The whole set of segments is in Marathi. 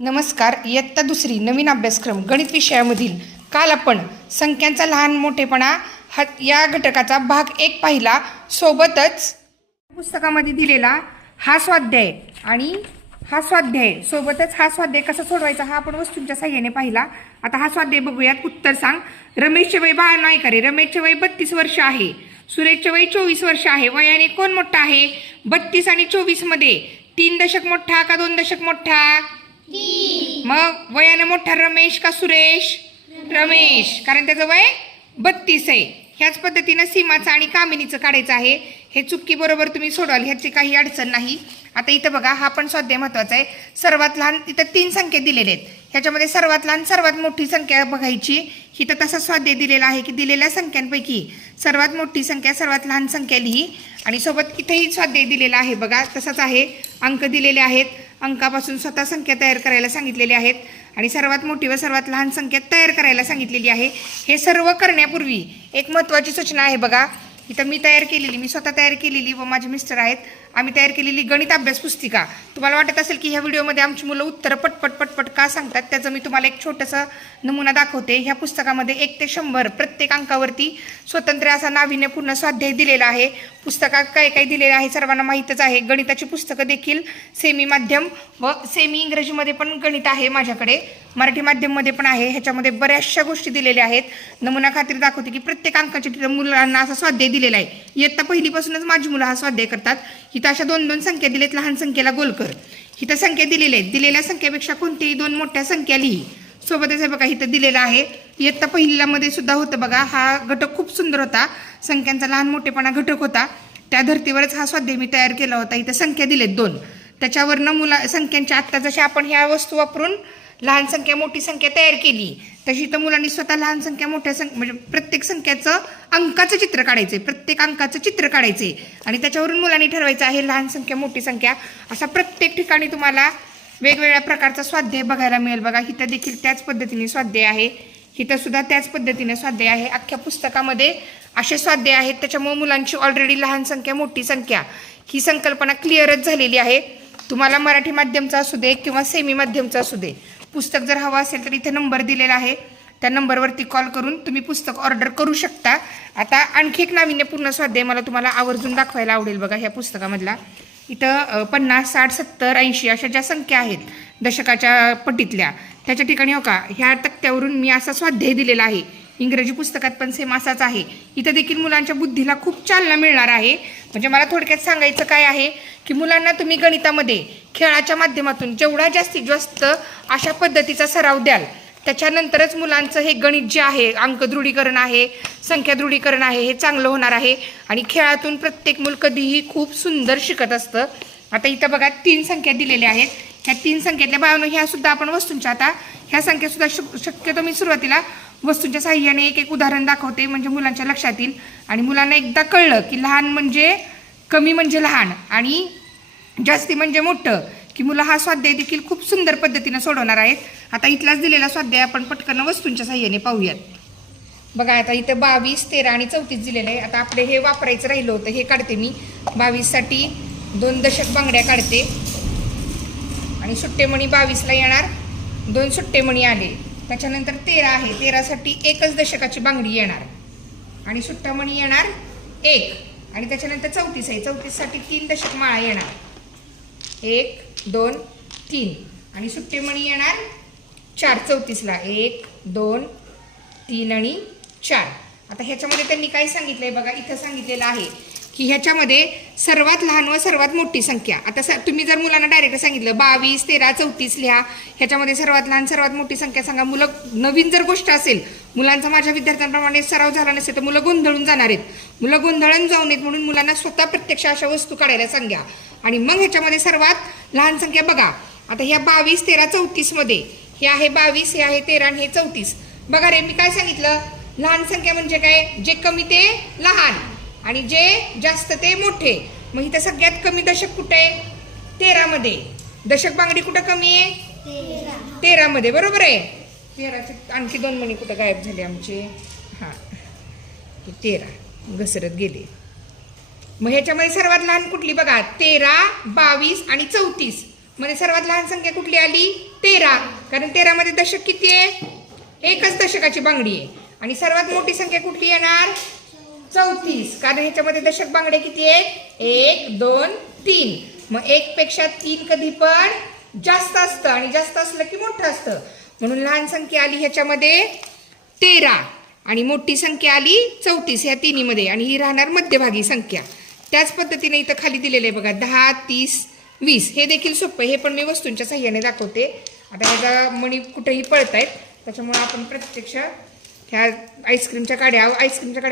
नमस्कार. इयत्ता दुसरी नवीन अभ्यासक्रम गणित विषयामधील काल आपण संख्यांचा लहान मोठेपणा या घटकाचा भाग 1 पाहिला. सोबतच पुस्तकामध्ये दिलेला हा स्वाध्याय आणि हा स्वाध्याय सोबतच हा स्वाध्याय कसा सोडवायचा हा आपण वस्तूंच्या साहाय्याने पाहिला. आता हा स्वाध्याय बघूयात. उत्तर सांग. रमेशचे वय 12 नाही करे. रमेशचे वय 32 वर्ष आहे. सुरेशचे वय 24 वर्ष आहे. वयाने कोण मोठा आहे? 32 आणि 24 मध्ये 3 दशक मोठा का 2 दशक मोठा? मग वयाने मोठा रमेश का सुरेश? रमेश, कारण त्याचं वय 32 आहे. ह्याच पद्धतीनं सीमाचं आणि कामिनीचं काढायचं आहे. हे चुकी बरोबर तुम्ही सोडवाल, ह्याची काही अडचण नाही. आता इथं बघा, हा पण स्वाध्याय महत्वाचा आहे. सर्वात लहान इथं 3 संख्या दिलेल्या आहेत. ह्याच्यामध्ये सर्वात लहान सर्वात मोठी संख्या बघायची. इथं तसा स्वाध्याय दिलेला आहे की दिलेल्या संख्यांपैकी सर्वात मोठी संख्या सर्वात लहान संख्या लिही. आणि सोबत इथेही स्वाध्याय दिलेला आहे बघा, तसाच आहे. अंक दिलेले आहेत. अंकापासून स्वतः संख्या तयार करायला सांगितलेली आहेत आणि सर्वात मोठी व सर्वात लहान संख्या तयार करायला सांगितलेली आहे. हे सर्व करण्यापूर्वी एक महत्त्वाची सूचना आहे बघा. इथं मी तयार केलेली, मी स्वतः तयार केलेली व माझे मिस्टर आहेत, आम्ही तयार केलेली गणित अभ्यास पुस्तिका. तुम्हाला वाटत असेल की ह्या व्हिडिओमध्ये आमची मुलं उत्तरं पटपट पटपट का सांगतात, त्याचं मी तुम्हाला एक छोटंसं नमुना दाखवते. ह्या पुस्तकामध्ये 1 ते 100 प्रत्येक अंकावरती स्वतंत्र असा नाविन्यपूर्ण स्वाध्याय दिलेला आहे. पुस्तकात काय काय दिलेलं आहे सर्वांना माहीतच आहे. गणिताची पुस्तकं देखील सेमी माध्यम व सेमी इंग्रजीमध्ये पण गणित आहे माझ्याकडे, मराठी माध्यममध्ये पण आहे. ह्याच्यामध्ये बऱ्याचशा गोष्टी दिलेल्या आहेत. नमुना खात्री दाखवते की प्रत्येक अंकाच्या तिथं मुलांना असा स्वाध्याय दिलेला आहे. इयत्ता पहिलीपासूनच माझी मुलं हा स्वाध्याय करतात. इथं अशा 2-2 संख्या दिलेत. लहान संख्येला गोल कर. इथं संख्या दिलेल्या आहेत. दिलेल्या संख्येपेक्षा कोणतीही 2 मोठ्या संख्या लिही. सोबतच आहे बघा, इथं दिलेला आहे. इयत्ता पहिलीला मध्ये सुद्धा होतं बघा. हा घटक खूप सुंदर होता. संख्यांचा लहान मोठेपणा घटक होता. त्या धर्तीवरच हा स्वाध्याय मी तयार केला होता. इथं संख्या दिलेत 2. त्याच्यावरनं संख्यांच्या आत्ता जशी आपण ह्या वस्तू वापरून लहान संख्या मोठी संख्या तयार केली, तशी तर मुलांनी स्वतः लहान संख्या मोठ्या म्हणजे प्रत्येक संख्याचं अंकाचं चित्र काढायचे, प्रत्येक अंकाचं चित्र काढायचे आणि त्याच्यावरून मुलांनी ठरवायचं आहे लहान संख्या मोठी संख्या. असा प्रत्येक ठिकाणी तुम्हाला वेगवेगळ्या प्रकारचा स्वाध्याय बघायला मिळेल बघा. इथं देखील त्याच पद्धतीने स्वाध्याय आहे. इथं सुद्धा त्याच पद्धतीने स्वाध्याय आहे. अख्ख्या पुस्तकामध्ये असे स्वाध्याय आहेत. त्याच्यामुळे मुलांची ऑलरेडी लहान संख्या मोठी संख्या ही संकल्पना क्लिअरच झालेली आहे. तुम्हाला मराठी माध्यमचा असू दे किंवा सेमी माध्यमचा असू दे, पुस्तक जर हवं असेल तर इथे नंबर दिलेला आहे. त्या नंबरवरती कॉल करून तुम्ही पुस्तक ऑर्डर करू शकता. आता आणखी एक नाविन्यपूर्ण स्वाध्याय मला तुम्हाला आवर्जून दाखवायला आवडेल बघा. ह्या पुस्तकामधला इथं 50, 60, 70, 80 अशा ज्या संख्या आहेत दशकाच्या पटीतल्या, त्याच्या ठिकाणी हो का ह्या तक्त्यावरून मी असा स्वाध्याय दिलेला आहे. इंग्रजी पुस्तकात पण सेम असाच आहे. इथं देखील मुलांच्या बुद्धीला खूप चालना मिळणार आहे. म्हणजे मला थोडक्यात सांगायचं काय आहे की मुलांना तुम्ही गणितामध्ये खेळाच्या माध्यमातून जेवढा जास्तीत जास्त अशा पद्धतीचा सराव द्याल, त्याच्यानंतरच मुलांचं हे गणित जे आहे, अंक दृढीकरण आहे, संख्या दृढीकरण आहे, हे चांगलं होणार आहे. आणि खेळातून प्रत्येक मूल कधीही खूप सुंदर शिकत असतं. आता इथं बघा 3 संख्या दिलेल्या आहेत. ह्या 3 संख्येतल्या बाळांनो ह्या सुद्धा आपण वस्तूंच्या, आता ह्या संख्यासुद्धा शक्यतो मी सुरुवातीला वस्तूंच्या साहाय्याने एक उदाहरण दाखवते म्हणजे मुलांच्या लक्षात येईल. आणि मुलांना एकदा कळलं की लहान म्हणजे कमी म्हणजे लहान आणि जास्ती म्हणजे मोठं, की मुलं हा स्वाध्याय देखील खूप सुंदर पद्धतीनं सोडवणार आहेत. आता इथलाच दिलेला स्वाध्याय आपण पटकन वस्तूंच्या साहाय्याने पाहूयात. बघा, आता इथं 22, 13 आणि 34 दिलेलं आहे. आता आपले हे वापरायचं राहिलं होतं, हे काढते मी. 22 साठी 2 दशक बांगड्या काढते आणि सुट्टेमणी 22ला येणार, 2 सुट्टेमणी आले. त्याच्यानंतर 13 आहे. 13 साठी 1च दशकाची बांगडी येणार आणि सुट्टामणी येणार 1. आणि त्याच्यानंतर 34 आहे. 34 साठी 3 दशक माळा येणार, 1, 2, 3 आणि सुट्टेमणी येणार 4. 34ला 1, 2, 3 आणि 4. आता ह्याच्यामध्ये त्यांनी काय सांगितलंय बघा, इथं सांगितलेलं आहे की ह्याच्यामध्ये सर्वात लहान व सर्वात मोठी संख्या. आता तुम्ही जर मुलांना डायरेक्ट सांगितलं 22, 13, 34 लिहा, ह्याच्यामध्ये सर्वात लहान सर्वात मोठी संख्या सांगा, मुलं नवीन जर गोष्ट असेल, मुलांचा माझ्या विद्यार्थ्यांप्रमाणे सराव झाला नसेल तर मुलं गोंधळून जाणार आहेत. मुलं गोंधळून जाऊ नयेत म्हणून मुलांना स्वतः प्रत्यक्ष अशा वस्तू काढायला सांगा. आणि मग ह्याच्यामध्ये सर्वात लहान संख्या बघा. आता ह्या 22, 13, 34 मध्ये हे आहे 22, हे आहे 13 आणि हे 34. बघा रे, मी काय सांगितलं, लहान संख्या म्हणजे काय, जे कमी ते लहान आणि जे जास्त ते मोठे. मग इथं सगळ्यात कमी दशक कुठे आहे? 13 मध्ये. दशक बांगडी कुठं कमी आहे? 13 मध्ये. बरोबर आहे. 13चे आणखी 2 मणी कुठं गायब झाले आमचे? हां, 13 घसरत गेले. मग ह्याच्यामध्ये सर्वात लहान कुठली बघा, 13, 22 आणि 34. मध्ये सर्वात लहान संख्या कुठली आली? 13, कारण 13 मध्ये दशक किती आहे? एकच दशकाची बांगडी आहे. आणि सर्वात मोठी संख्या कुठली येणार? 34, कारण ह्याच्यामध्ये दशक बांगडे किती आहेत? 1 2 3. मग 1 पेक्षा 3 कधी पण जास्त असतं आणि जास्त असलं की मोठं असतं. म्हणून लहान संख्या आली ह्याच्यामध्ये 13 आणि मोठी संख्या आली 34 ह्या तिन्हीमध्ये, आणि ही राहणार मध्यभागी संख्या. त्याच पद्धतीने इथं खाली दिलेले आहे बघा 10 30 20. हे देखील सोपं, हे पण मी वस्तूंच्या साह्याने दाखवते. आता ह्याचा मणी कुठेही पळत आहेत, त्याच्यामुळे आपण प्रत्यक्ष ह्या आईस्क्रीमच्या काड्या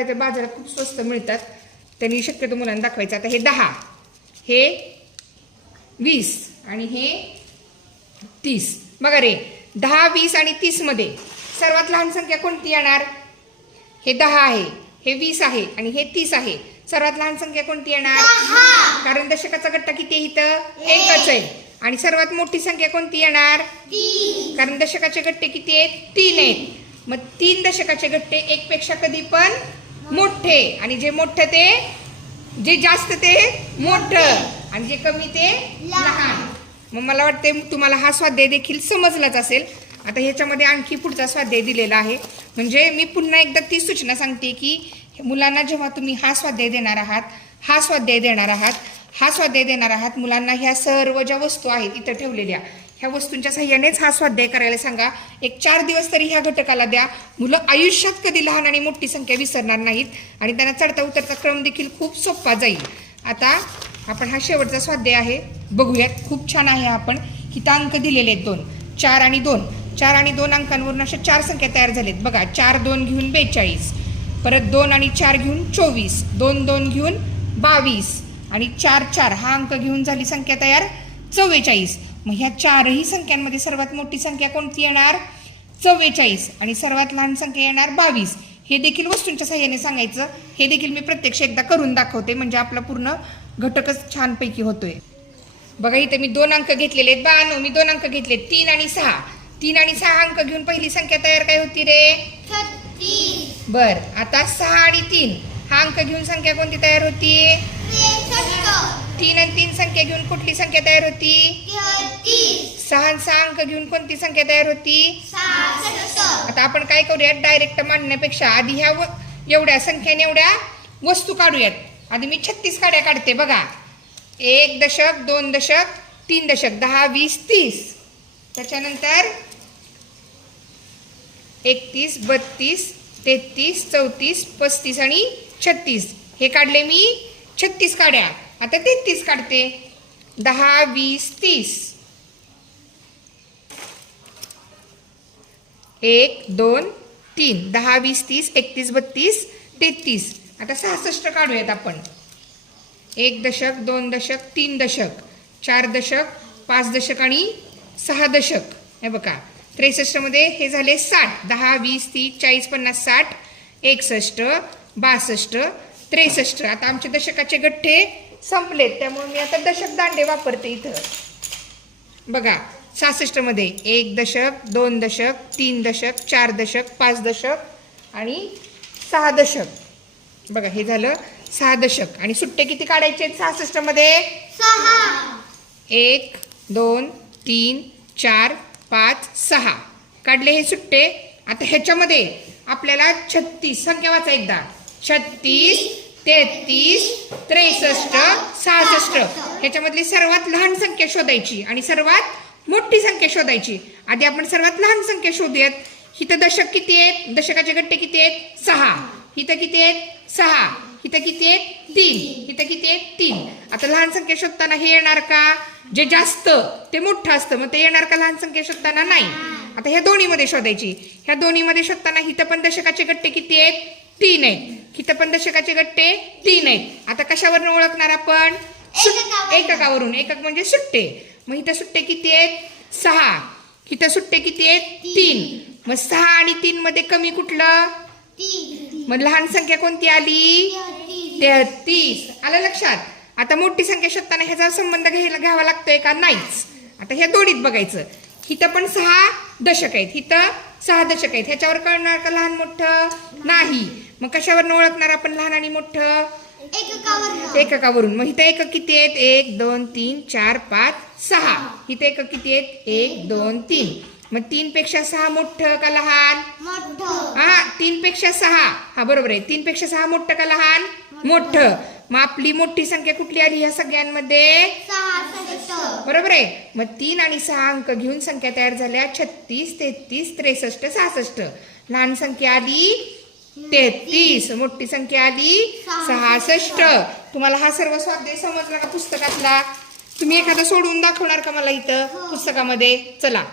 तर बाजारात खूप स्वस्त मिळतात, त्यांनी शक्यतो मुलांना दाखवायचं. आता हे 10, हे 20 आणि हे 30. बघा रे, 10 20 आणि 30 मध्ये सर्वात लहान संख्या कोणती येणार? हे 10 आहे, हे 20 आहे आणि हे 30 आहे. सर्वात लहान संख्या कोणती येणार? कारण दशकाचा गट्टा किती आहे इथं? एकच आहे. आणि सर्वात मोठी संख्या कोणती येणार? कारण दशकाचे गट्टे किती आहेत? 3 आहेत. मग 3 दशकाचे गट्टे एक पेक्षा कधी पण मोठे, आणि जे मोठं ते, जे जास्त ते मोठं आणि जे कमी ते लहान. मग मला वाटते तुम्हाला हा स्वाध्याय देखील समजलाच असेल. आता ह्याच्यामध्ये आणखी पुढचा स्वाध्याय दिलेला आहे. म्हणजे मी पुन्हा एकदा ती सूचना सांगते की मुलांना जेव्हा तुम्ही हा स्वाध्याय देणार आहात मुलांना ह्या सर्व ज्या वस्तू आहेत इथं ठेवलेल्या, ह्या वस्तूंच्या साह्यानेच हा स्वाध्याय करायला सांगा. एक 4 दिवस तरी ह्या घटकाला द्या. मुलं आयुष्यात कधी लहान आणि मोठी संख्या विसरणार नाहीत आणि त्यांना चढता उतरता क्रम देखील खूप सोपा जाईल. आता आपण हा शेवटचा स्वाध्याय आहे, बघूयात. खूप छान आहे. आपण हिथं अंक दिलेले आहेत 2 4 आणि 2. 4 आणि 2 अंकांवरून अशा 4 संख्या तयार झालेत बघा. 4 2 घेऊन 42, परत 2 आणि 4 घेऊन 24, 2 2 घेऊन 22 आणि 4 4 हा अंक घेऊन झाली संख्या तयार 44. मग ह्या 4ही संख्यांमध्ये सर्वात मोठी संख्या कोणती येणार? 44 आणि सर्वात लहान संख्या येणार 22. हे देखील वस्तूंच्या साह्याने सांगायचं. हे देखील मी प्रत्यक्ष एकदा करून दाखवते, म्हणजे आपला पूर्ण घटकच छानपैकी होतोय. बघा इथे मी 2 अंक घेतलेले आहेत. बानो मी 2 अंक घेतले, 3 आणि 6. 3 आणि 6 अंक घेऊन पहिली संख्या तयार काय होती रे? 36. बर, आता 6 आणि 3 हा अंक घेऊन संख्या कोणती तयार होती? 3 आणि 3 संख्या घेऊन कुठली संख्या तयार होती? 6 आणि 6 अंक घेऊन कोणती संख्या तयार होती? 66. आता आपण काय करूयात, डायरेक्ट मांडण्यापेक्षा आधी ह्या एवढ्या संख्याने एवढ्या वस्तू काढूयात. आधी मी 36 काड्या काढते बघा. 1 दशक, 2 दशक, 3 दशक, 10 20 30. त्याच्यानंतर 31 32 33 34 35 आणि 36. हे काढले मी 36 काड्या. आता 33 काढते. 10 20 30. 1 2 3 10 20 30 31 32 33. आता 66 काढूयात आपण. 1 दशक, 2 दशक, 3 दशक, 4 दशक, 5 दशक आणि 6 दशक. हे बघा 63 मध्ये हे झाले 60. 10 20 30 40 50 60 61 62 63. आता आमचे दशकाचे गठ्ठे संपलेत, त्यामुळे मी आता दशक दांडे वापरते इथं. बघा 66 मध्ये 1 दशक, 2 दशक, 3 दशक, 4 दशक, 5 दशक आणि 6 दशक. बघा हे झालं 6 दशक. आणि सुट्टे किती काढायचे 66 मध्ये? 6. 1 2 3 4 5 6 काढले हे सुट्टे. आता ह्याच्यामध्ये आपल्याला 36 संख्या वाचा एकदा. 36 33 63 66. ह्याच्यामधली सर्वात लहान संख्या शोधायची आणि सर्वात मोठी संख्या शोधायची. आधी आपण सर्वात लहान संख्या शोधूयात. इथं दशक किती आहेत? दशकाचे गट्टे किती आहेत? 6. इथं किती आहेत? 6. इथं किती आहेत? 3. इथं किती आहेत? 3. आता लहान संख्या शोधताना हे येणार का? जे जास्त ते मोठं असतं, मग ते येणार का लहान संख्या शोधताना? नाही. आता ह्या दोन्हीमध्ये शोधायची. ह्या दोन्हीमध्ये शोधताना इथं पण दशकाचे गट्टे किती आहेत? 3 आहेत. इथं पण दशकाचे गट्टे 3 आहेत. आता कशावरून ओळखणार आपण? एककावरून. एकक म्हणजे सुट्टे. मग इथं सुट्टे किती आहेत? 6. इथं सुट्टे किती आहेत? 3. मग 6 आणि 3 मध्ये कमी कुठलं? मग लहान संख्या कोणती आली? 33. आलं लक्षात? आता मोठी संख्या शोधताना ह्याचा संबंध घ्यावा लागतोय का? नाहीच. आता ह्या दोन्हीत बघायचं. इथं पण 6 दशक आहेत, इथं 6 दशक आहेत. ह्याच्यावर कळणार का लहान मोठं? नाही. मग कशावर ओळखणार आपण लहान आणि मोठं? एककावरून. मग इथे एकक किती आहेत? 1 2 3 4 5 6. इथे एकक किती आहेत? 1 2 3. मग 3 पेक्षा 6 मोठं का लहान? हा, 3 पेक्षा 6. हा बरोबर आहे. 3 पेक्षा 6 मोठं का लहान? मोठं. मग आपली मोठी संख्या कुठली आली ह्या सगळ्यांमध्ये? 66. बरोबर आहे. मग 3 आणि 6 अंक घेऊन संख्या तयार झाल्या 36 33 63 66. लहान संख्या आली 33, मोठी संख्या आली 66. तुम्हाला हा सर्व स्वाध्याय समजला का पुस्तकातला? तुम्ही एखादा सोडून दाखवणार का मला इथं पुस्तकामध्ये? चला,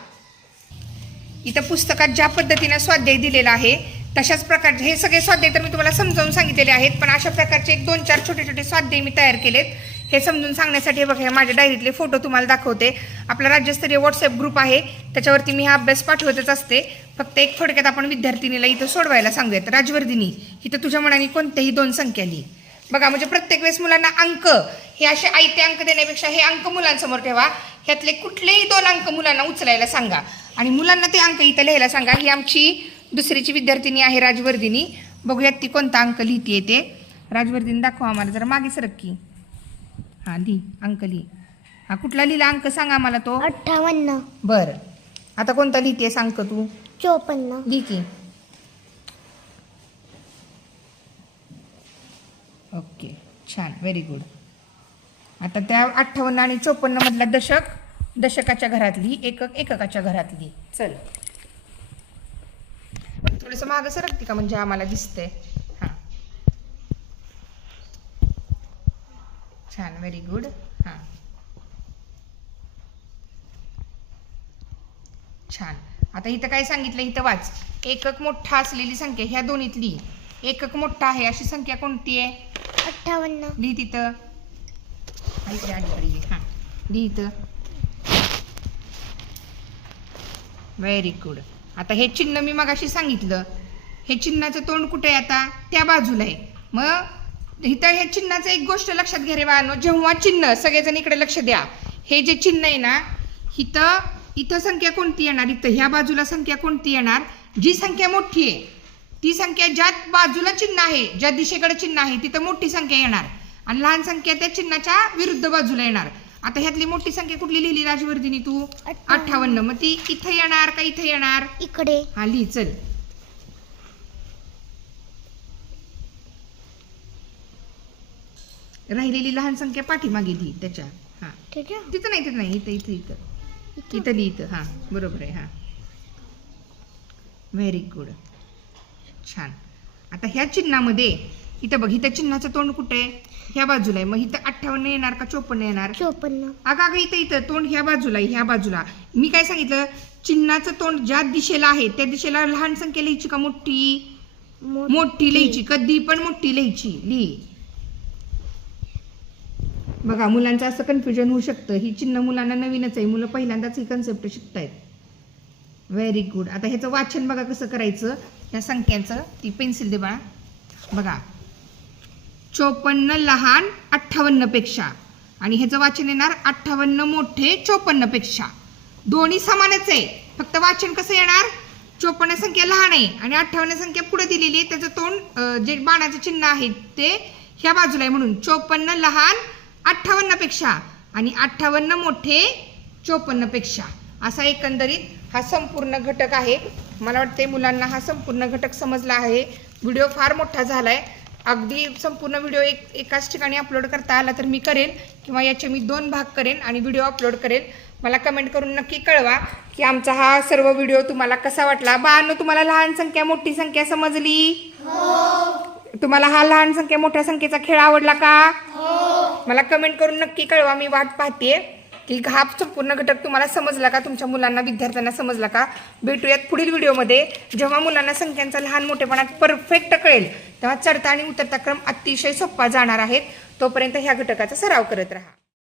इथं पुस्तकात ज्या पद्धतीने स्वाध्याय दिलेला आहे तशाच प्रकारचे हे सगळे स्वाध्याय तर मी तुम्हाला समजावून सांगितलेले आहेत, पण अशा प्रकारचे 1 2 4 छोटे छोटे स्वाध्याय मी तयार केलेत. हे समजून सांगण्यासाठी बघा, हे माझ्या डायरीतले फोटो तुम्हाला दाखवते. आपला राज्यस्तरीय व्हॉट्सअप ग्रुप आहे, त्याच्यावरती मी हा अभ्यास पाठवतच असते. फक्त एक थोडक्यात आपण विद्यार्थिनीला इथं सोडवायला सांगूयात. राजवर्धिनी, इथं तुझ्या मनाने कोणत्याही 2 संख्या लिही. बघा, म्हणजे प्रत्येक वेळेस मुलांना अंक हे असे आयते अंक देण्यापेक्षा हे अंक मुलांसमोर ठेवा. ह्यातले कुठलेही 2 अंक मुलांना उचलायला सांगा आणि मुलांना ते अंक इथं लिहायला सांगा. ही आमची दुसरीची विद्यार्थिनी आहे राजवर्धिनी. बघूयात ती कोणता अंक लिहिते ते. राजवर्धिनी दाखवा आम्हाला जरा, मागे सरक की. हा, लिही अंक लिही. हा, कुठला लिहिला अंक सांगा आम्हाला तो? 58. बरं, आता कोणता लिहितेस अंक तू? 54. लिही की. ओके, छान, व्हेरी गुड. आता त्या 58 आणि 54 मधला दशक दशकाच्या घरातली, एकक एककाच्या घरातली. चल, थोडंसं मागं सरकते का म्हणजे आम्हाला दिसतंय. हां, छान, व्हेरी गुड. हां, छान. आता इथं काय सांगितलं? इथं वाच. एकक मोठा असलेली संख्या ह्या दोन्हीतली एकक मोठा आहे अशी संख्या कोणती आहे? 58. लिही तिथं. इकडे अलीकडे ये. हां, लिही इथं. Very good. आता हे चिन्ह मी मगाशी सांगितलं, हे चिन्हाचं तोंड कुठे आहे? आता त्या बाजूला आहे. मग इथं हे चिन्हाचं एक गोष्ट लक्षात घ्या रे बाळांनो, जेव्हा चिन्ह, सगळेजण इकडे लक्ष द्या, हे जे चिन्ह आहे ना, इथं संख्या कोणती येणार? इथं ह्या बाजूला संख्या कोणती येणार? जी संख्या मोठी आहे ती संख्या ज्या बाजूला चिन्ह आहे, ज्या दिशेकडे चिन्ह आहे तिथं मोठी संख्या येणार आणि लहान संख्या त्या चिन्हाच्या विरुद्ध बाजूला येणार. आता ह्यातली मोठी संख्या कुठली लिहिली राजवर्धिनी तू? 58. मग ती इथं येणार का इथं येणार? इकडे. हा, लिही. चल, राहिलेली लहान संख्या पाठीमागे लिही त्याच्या. हा, ठीक आहे. तिथं नाही, इथं इथं इथं इथं लिही इथं. हा, बरोबर आहे. हा, व्हेरी गुड, छान. आता ह्या चिन्हामध्ये इथं बघ, इथं चिन्हाचं तोंड कुठे आहे? ह्या बाजूला आहे. मग इथं 58 येणार का 54 येणार? 54. अगं इथं तोंड ह्या बाजूला आहे, ह्या बाजूला. मी काय सांगितलं? चिन्हाचं तोंड ज्या दिशेला आहे त्या दिशेला लहान संख्या लिहायची का मोठी? मोठी लिहायची. कधी पण मोठी लिहायची. लिही. बघा, मुलांचं असं कन्फ्युजन होऊ शकतं. ही चिन्ह मुलांना नवीनच आहे, मुलं पहिल्यांदाच ही कन्सेप्ट शिकतायत. Very good. आता ह्याचं वाचन बघा कसं करायचं या संख्यांचं. ती पेन्सिल दे बाळा. बघा, 54 लहान 58 पेक्षा आणि ह्याचं वाचन येणार 58 मोठे 54 पेक्षा. दोन्ही समानच आहे, फक्त वाचन कसं येणार? 54 संख्या लहान आहे आणि 58 संख्या पुढे दिलेली आहे, त्याचं तोंड जे बाणाचं चिन्ह आहे ते ह्या बाजूला आहे, म्हणून 54 लहान 58 पेक्षा आणि 58 मोठे 54 पेक्षा. असा एकंदरीत हा संपूर्ण घटक आहे. मला वाटते मुलांना हा संपूर्ण घटक समजला आहे. व्हिडिओ फार मोठा झालाय. अगदी संपूर्ण व्हिडिओ एकाच ठिकाणी अपलोड करता आला तर मी करेन, किंवा याचे मी 2 भाग करेन आणि व्हिडिओ अपलोड करेन. मला कमेंट करून नक्की कळवा की आमचा हा सर्व व्हिडिओ तुम्हाला कसा वाटला. बाळांनो, तुम्हाला लहान संख्या मोठी संख्या समजली? तुम्हाला हा लहान संख्या मोठ्या संख्येचा खेळ आवडला का? मला कमेंट करून नक्की कळवा. मी वाट पाहते की हा संपूर्ण घटक तुम्हाला समजला का, तुमच्या मुलांना विद्यार्थ्यांना समजला का. भेटूयात पुढील व्हिडिओमध्ये. जेव्हा मुलांना संख्यांचा लहान मोठेपणा परफेक्ट कळेल तेव्हा चढता आणि उतरता क्रम अतिशय सोपा जाणार आहेत. तोपर्यंत ह्या घटकाचा सराव करत राहा.